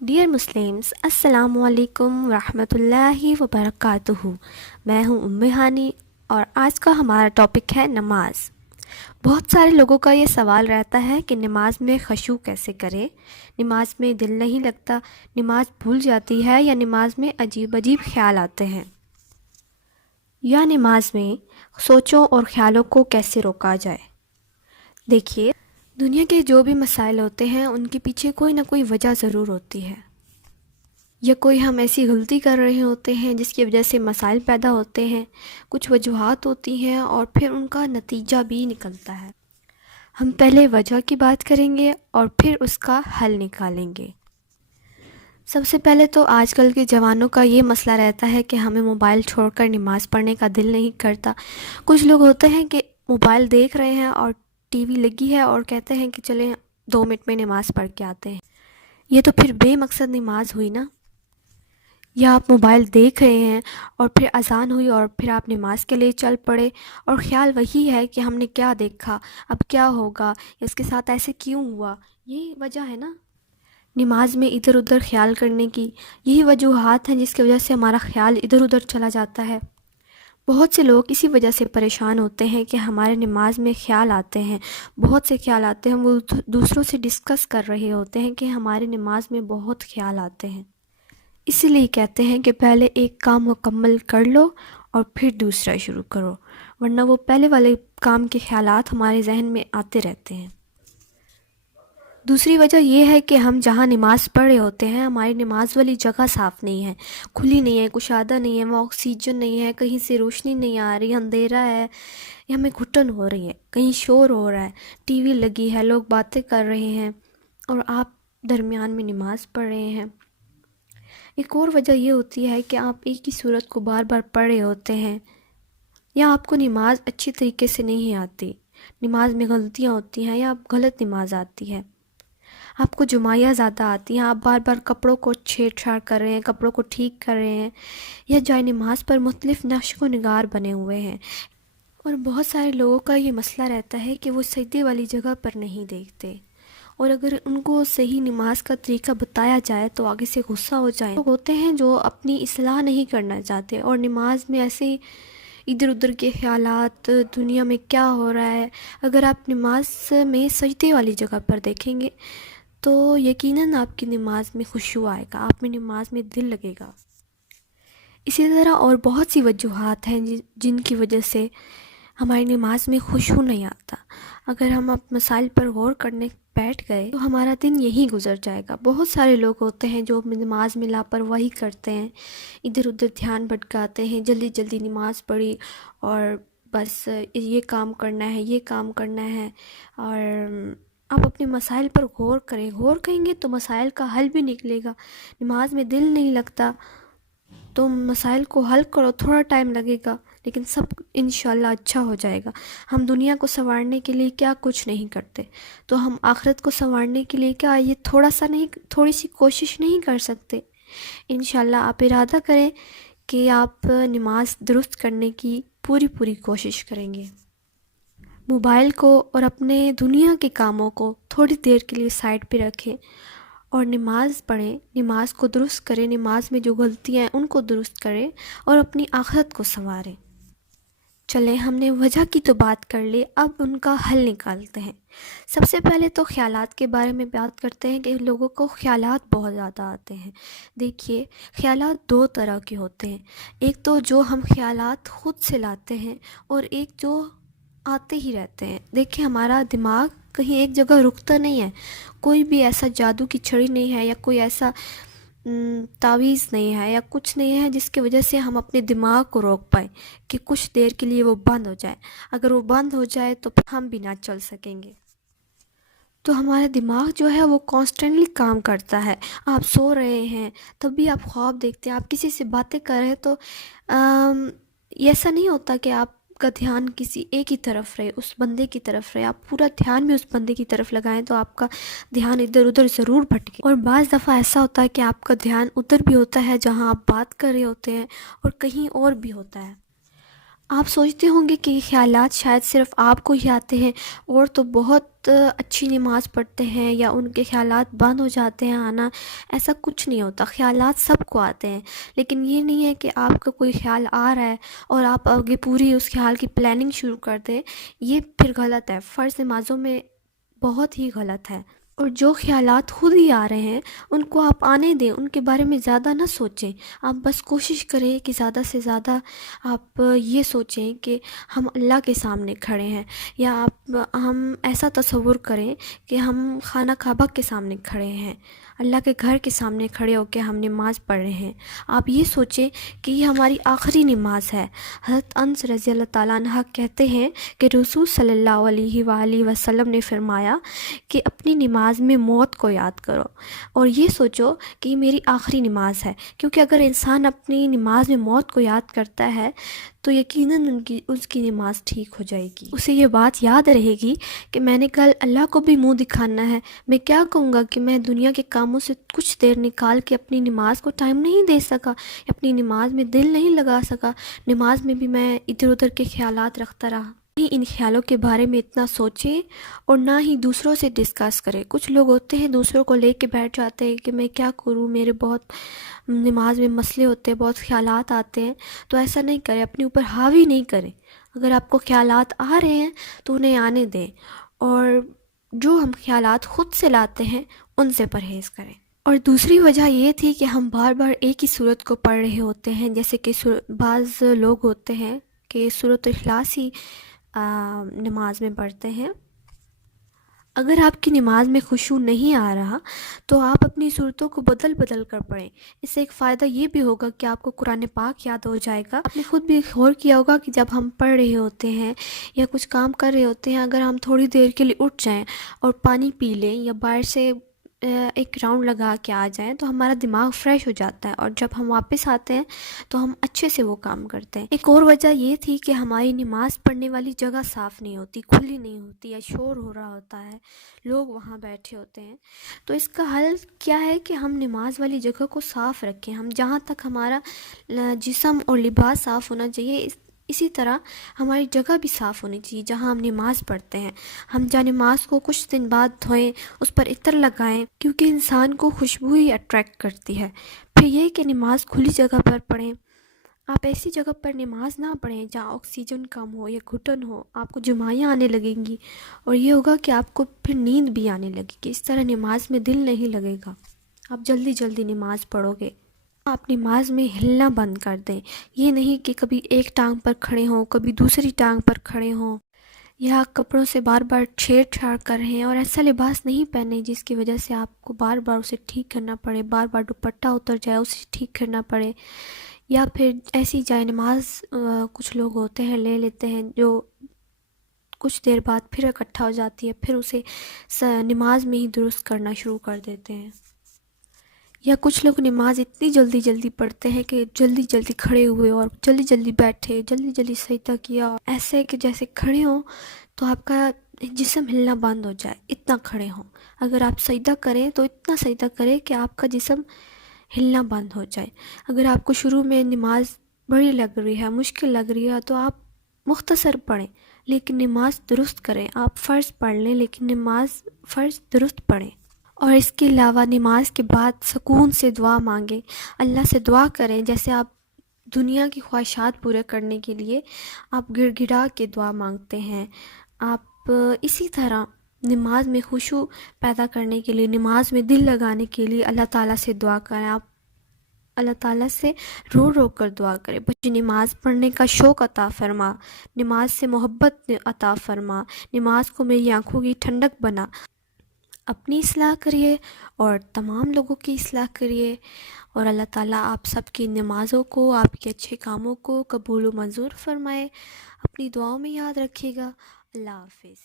Dear Muslims, السلام علیکم ورحمۃ اللہ وبرکاتہ۔ میں ہوں ام ہانی اور آج کا ہمارا ٹاپک ہے نماز۔ بہت سارے لوگوں کا یہ سوال رہتا ہے کہ نماز میں خشوع کیسے کرے، نماز میں دل نہیں لگتا، نماز بھول جاتی ہے یا نماز میں عجیب عجیب خیال آتے ہیں، یا نماز میں سوچوں اور خیالوں کو کیسے روکا جائے۔ دیکھیے، دنیا کے جو بھی مسائل ہوتے ہیں ان کے پیچھے کوئی نہ کوئی وجہ ضرور ہوتی ہے، یا کوئی ہم ایسی غلطی کر رہے ہوتے ہیں جس کی وجہ سے مسائل پیدا ہوتے ہیں، کچھ وجوہات ہوتی ہیں اور پھر ان کا نتیجہ بھی نکلتا ہے۔ ہم پہلے وجہ کی بات کریں گے اور پھر اس کا حل نکالیں گے۔ سب سے پہلے تو آج کل کے جوانوں کا یہ مسئلہ رہتا ہے کہ ہمیں موبائل چھوڑ کر نماز پڑھنے کا دل نہیں کرتا۔ کچھ لوگ ہوتے ہیں کہ موبائل دیکھ رہے ہیں اور ٹی وی لگی ہے اور کہتے ہیں کہ چلیں 2 منٹ میں نماز پڑھ کے آتے ہیں۔ یہ تو پھر بے مقصد نماز ہوئی نا۔ یا آپ موبائل دیکھ رہے ہیں اور پھر اذان ہوئی اور پھر آپ نماز کے لیے چل پڑے، اور خیال وہی ہے کہ ہم نے کیا دیکھا، اب کیا ہوگا، اس کے ساتھ ایسے کیوں ہوا۔ یہی وجہ ہے نا نماز میں ادھر ادھر خیال کرنے کی، یہی وجوہات ہیں جس کی وجہ سے ہمارا خیال ادھر ادھر چلا جاتا ہے۔ بہت سے لوگ اسی وجہ سے پریشان ہوتے ہیں کہ ہمارے نماز میں خیال آتے ہیں، بہت سے خیال آتے ہیں، وہ دوسروں سے ڈسکس کر رہے ہوتے ہیں کہ ہماری نماز میں بہت خیال آتے ہیں۔ اسی لیے کہتے ہیں کہ پہلے ایک کام مکمل کر لو اور پھر دوسرا شروع کرو، ورنہ وہ پہلے والے کام کے خیالات ہمارے ذہن میں آتے رہتے ہیں۔ دوسری وجہ یہ ہے کہ ہم جہاں نماز پڑھ رہے ہوتے ہیں ہماری نماز والی جگہ صاف نہیں ہے، کھلی نہیں ہے، کشادہ نہیں ہے، وہاں آکسیجن نہیں ہے، کہیں سے روشنی نہیں آ رہی، اندھیرا ہے، یا ہمیں گھٹن ہو رہی ہے، کہیں شور ہو رہا ہے، ٹی وی لگی ہے، لوگ باتیں کر رہے ہیں اور آپ درمیان میں نماز پڑھ رہے ہیں۔ ایک اور وجہ یہ ہوتی ہے کہ آپ ایک ہی سورت کو بار بار پڑھ رہے ہوتے ہیں، یا آپ کو نماز اچھی طریقے سے نہیں آتی، نماز میں غلطیاں ہوتی ہیں یا آپ غلط نماز آتی ہے، آپ کو جمعیہ زیادہ آتی ہیں، آپ بار بار کپڑوں کو چھیڑ چھاڑ کر رہے ہیں، کپڑوں کو ٹھیک کر رہے ہیں، یا جائے نماز پر مختلف نقش و نگار بنے ہوئے ہیں۔ اور بہت سارے لوگوں کا یہ مسئلہ رہتا ہے کہ وہ سجدے والی جگہ پر نہیں دیکھتے، اور اگر ان کو صحیح نماز کا طریقہ بتایا جائے تو آگے سے غصہ ہو جائے۔ لوگ ہوتے ہیں جو اپنی اصلاح نہیں کرنا چاہتے اور نماز میں ایسے ادھر ادھر کے خیالات، دنیا میں کیا ہو رہا ہے۔ اگر آپ نماز میں سجدے والی جگہ پر دیکھیں گے تو یقیناً آپ کی نماز میں خشوع آئے گا، آپ میں نماز میں دل لگے گا۔ اسی طرح اور بہت سی وجوہات ہیں جن کی وجہ سے ہماری نماز میں خشوع نہیں آتا۔ اگر ہم اپ مسائل پر غور کرنے بیٹھ گئے تو ہمارا دن یہی گزر جائے گا۔ بہت سارے لوگ ہوتے ہیں جو نماز میں لاپرواہی کرتے ہیں، ادھر ادھر دھیان بھٹکاتے ہیں، جلدی جلدی نماز پڑھی اور بس یہ کام کرنا ہے، یہ کام کرنا ہے۔ اور آپ اپنے مسائل پر غور کریں، غور کریں گے تو مسائل کا حل بھی نکلے گا۔ نماز میں دل نہیں لگتا تو مسائل کو حل کرو، تھوڑا ٹائم لگے گا لیکن سب انشاءاللہ اچھا ہو جائے گا۔ ہم دنیا کو سنوارنے کے لیے کیا کچھ نہیں کرتے، تو ہم آخرت کو سنوارنے کے لیے کیا یہ تھوڑی سی کوشش نہیں کر سکتے؟ انشاءاللہ آپ ارادہ کریں کہ آپ نماز درست کرنے کی پوری کوشش کریں گے۔ موبائل کو اور اپنے دنیا کے کاموں کو تھوڑی دیر کے لیے سائڈ پہ رکھیں اور نماز پڑھیں، نماز کو درست کریں، نماز میں جو غلطیاں ہیں ان کو درست کریں اور اپنی آخرت کو سنواریں۔ چلیں، ہم نے وجہ کی تو بات کر لی، اب ان کا حل نکالتے ہیں۔ سب سے پہلے تو خیالات کے بارے میں بات کرتے ہیں کہ لوگوں کو خیالات بہت زیادہ آتے ہیں۔ دیکھیے، خیالات 2 طرح کے ہوتے ہیں، ایک تو جو ہم خیالات خود سے لاتے ہیں اور ایک جو آتے ہی رہتے ہیں۔ دیکھیں، ہمارا دماغ کہیں ایک جگہ رکتا نہیں ہے، کوئی بھی ایسا جادو کی چھڑی نہیں ہے یا کوئی ایسا تعویذ نہیں ہے یا کچھ نہیں ہے جس کی وجہ سے ہم اپنے دماغ کو روک پائیں کہ کچھ دیر کے لیے وہ بند ہو جائے۔ اگر وہ بند ہو جائے تو پھر ہم بھی نہ چل سکیں گے۔ تو ہمارا دماغ جو ہے وہ کانسٹنٹلی کام کرتا ہے۔ آپ سو رہے ہیں تب بھی آپ خواب دیکھتے ہیں، آپ کسی سے باتیں کر رہے ہیں تو ایسا نہیں ہوتا کہ آپ کا دھیان کسی ایک ہی طرف رہے، اس بندے کی طرف رہے، آپ پورا دھیان بھی اس بندے کی طرف لگائیں تو آپ کا دھیان ادھر ادھر ضرور بھٹکے۔ اور بعض دفعہ ایسا ہوتا ہے کہ آپ کا دھیان ادھر بھی ہوتا ہے جہاں آپ بات کر رہے ہوتے ہیں اور کہیں اور بھی ہوتا ہے۔ آپ سوچتے ہوں گے کہ یہ خیالات شاید صرف آپ کو ہی آتے ہیں، اور تو بہت اچھی نماز پڑھتے ہیں یا ان کے خیالات بند ہو جاتے ہیں آنا۔ ایسا کچھ نہیں ہوتا، خیالات سب کو آتے ہیں، لیکن یہ نہیں ہے کہ آپ کا کوئی خیال آ رہا ہے اور آپ آگے پوری اس خیال کی پلاننگ شروع کر دیں۔ یہ پھر غلط ہے، فرض نمازوں میں بہت ہی غلط ہے۔ اور جو خیالات خود ہی آ رہے ہیں ان کو آپ آنے دیں، ان کے بارے میں زیادہ نہ سوچیں۔ آپ بس کوشش کریں کہ زیادہ سے زیادہ آپ یہ سوچیں کہ ہم اللہ کے سامنے کھڑے ہیں، یا ہم ایسا تصور کریں کہ ہم خانہ کعبہ کے سامنے کھڑے ہیں، اللہ کے گھر کے سامنے کھڑے ہو کے ہم نماز پڑھ رہے ہیں۔ آپ یہ سوچیں کہ یہ ہماری آخری نماز ہے۔ حضرت انس رضی اللہ تعالیٰ عنہ کہتے ہیں کہ رسول صلی اللہ علیہ وآلہ وسلم نے فرمایا کہ اپنی نماز میں موت کو یاد کرو، اور یہ سوچو کہ یہ میری آخری نماز ہے، کیونکہ اگر انسان اپنی نماز میں موت کو یاد کرتا ہے تو یقیناً اس کی نماز ٹھیک ہو جائے گی۔ اسے یہ بات یاد رہے گی کہ میں نے کل اللہ کو بھی منہ دکھانا ہے۔ میں کیا کہوں گا کہ میں دنیا کے کاموں سے کچھ دیر نکال کے اپنی نماز کو ٹائم نہیں دے سکا، اپنی نماز میں دل نہیں لگا سکا، نماز میں بھی میں ادھر ادھر کے خیالات رکھتا رہا۔ ان خیالوں کے بارے میں اتنا سوچیں اور نہ ہی دوسروں سے ڈسکس کریں۔ کچھ لوگ ہوتے ہیں دوسروں کو لے کے بیٹھ جاتے ہیں کہ میں کیا کروں، میرے بہت نماز میں مسئلے ہوتے ہیں، بہت خیالات آتے ہیں۔ تو ایسا نہیں کریں، اپنے اوپر حاوی نہیں کریں۔ اگر آپ کو خیالات آ رہے ہیں تو انہیں آنے دیں، اور جو ہم خیالات خود سے لاتے ہیں ان سے پرہیز کریں۔ اور دوسری وجہ یہ تھی کہ ہم بار بار ایک ہی سورت کو پڑھ رہے ہوتے ہیں، جیسے کہ بعض لوگ ہوتے ہیں کہ سورۃ الاخلاص ہی نماز میں پڑھتے ہیں۔ اگر آپ کی نماز میں خشوع نہیں آ رہا تو آپ اپنی صورتوں کو بدل بدل کر پڑھیں۔ اس سے ایک فائدہ یہ بھی ہوگا کہ آپ کو قرآن پاک یاد ہو جائے گا۔ آپ نے خود بھی غور کیا ہوگا کہ جب ہم پڑھ رہے ہوتے ہیں یا کچھ کام کر رہے ہوتے ہیں، اگر ہم تھوڑی دیر کے لیے اٹھ جائیں اور پانی پی لیں یا باہر سے ایک راؤنڈ لگا کے آ جائیں تو ہمارا دماغ فریش ہو جاتا ہے، اور جب ہم واپس آتے ہیں تو ہم اچھے سے وہ کام کرتے ہیں۔ ایک اور وجہ یہ تھی کہ ہماری نماز پڑھنے والی جگہ صاف نہیں ہوتی، کھلی نہیں ہوتی، یا شور ہو رہا ہوتا ہے، لوگ وہاں بیٹھے ہوتے ہیں۔ تو اس کا حل کیا ہے کہ ہم نماز والی جگہ کو صاف رکھیں۔ ہم جہاں تک ہمارا جسم اور لباس صاف ہونا چاہیے، اسی طرح ہماری جگہ بھی صاف ہونی چاہیے جہاں ہم نماز پڑھتے ہیں۔ ہم جہاں نماز کو کچھ دن بعد دھوئیں، اس پر عطر لگائیں، کیونکہ انسان کو خوشبو ہی اٹریکٹ کرتی ہے۔ پھر یہ کہ نماز کھلی جگہ پر پڑھیں۔ آپ ایسی جگہ پر نماز نہ پڑھیں جہاں آکسیجن کم ہو یا گھٹن ہو، آپ کو جمائیاں آنے لگیں گی، اور یہ ہوگا کہ آپ کو پھر نیند بھی آنے لگے گی۔ اس طرح نماز میں دل نہیں لگے گا، آپ جلدی جلدی نماز پڑھو گے۔ آپ نماز میں ہلنا بند کر دیں۔ یہ نہیں کہ کبھی ایک ٹانگ پر کھڑے ہوں، کبھی دوسری ٹانگ پر کھڑے ہوں، یا کپڑوں سے بار بار چھیڑ چھاڑ کر رہے ہیں، اور ایسا لباس نہیں پہنے جس کی وجہ سے آپ کو بار بار اسے ٹھیک کرنا پڑے، بار بار دوپٹہ اتر جائے اسے ٹھیک کرنا پڑے، یا پھر ایسی جائے نماز کچھ لوگ ہوتے ہیں لے لیتے ہیں جو کچھ دیر بعد پھر اکٹھا ہو جاتی ہے، پھر اسے نماز میں ہی درست کرنا شروع کر دیتے ہیں۔ یا کچھ لوگ نماز اتنی جلدی جلدی پڑھتے ہیں کہ جلدی جلدی کھڑے ہوئے اور جلدی جلدی بیٹھے، جلدی جلدی سجدہ کیا، ایسے کہ جیسے کھڑے ہوں تو آپ کا جسم ہلنا بند ہو جائے، اتنا کھڑے ہوں۔ اگر آپ سجدہ کریں تو اتنا سجدہ کریں کہ آپ کا جسم ہلنا بند ہو جائے۔ اگر آپ کو شروع میں نماز بڑی لگ رہی ہے، مشکل لگ رہی ہے، تو آپ مختصر پڑھیں لیکن نماز درست کریں۔ آپ فرض پڑھ لیں لیکن نماز فرض درست پڑھیں۔ اور اس کے علاوہ نماز کے بعد سکون سے دعا مانگیں، اللہ سے دعا کریں۔ جیسے آپ دنیا کی خواہشات پورے کرنے کے لیے آپ گڑ گڑا کے دعا مانگتے ہیں، آپ اسی طرح نماز میں خشوع پیدا کرنے کے لیے، نماز میں دل لگانے کے لیے اللہ تعالیٰ سے دعا کریں۔ آپ اللہ تعالیٰ سے رو رو کر دعا کریں، مجھے نماز پڑھنے کا شوق عطا فرما، نماز سے محبت عطا فرما، نماز کو میری آنکھوں کی ٹھنڈک بنا۔ اپنی اصلاح کریے اور تمام لوگوں کی اصلاح کریے، اور اللہ تعالیٰ آپ سب کی نمازوں کو، آپ کے اچھے کاموں کو قبول و منظور فرمائے۔ اپنی دعاؤں میں یاد رکھیے گا۔ اللہ حافظ۔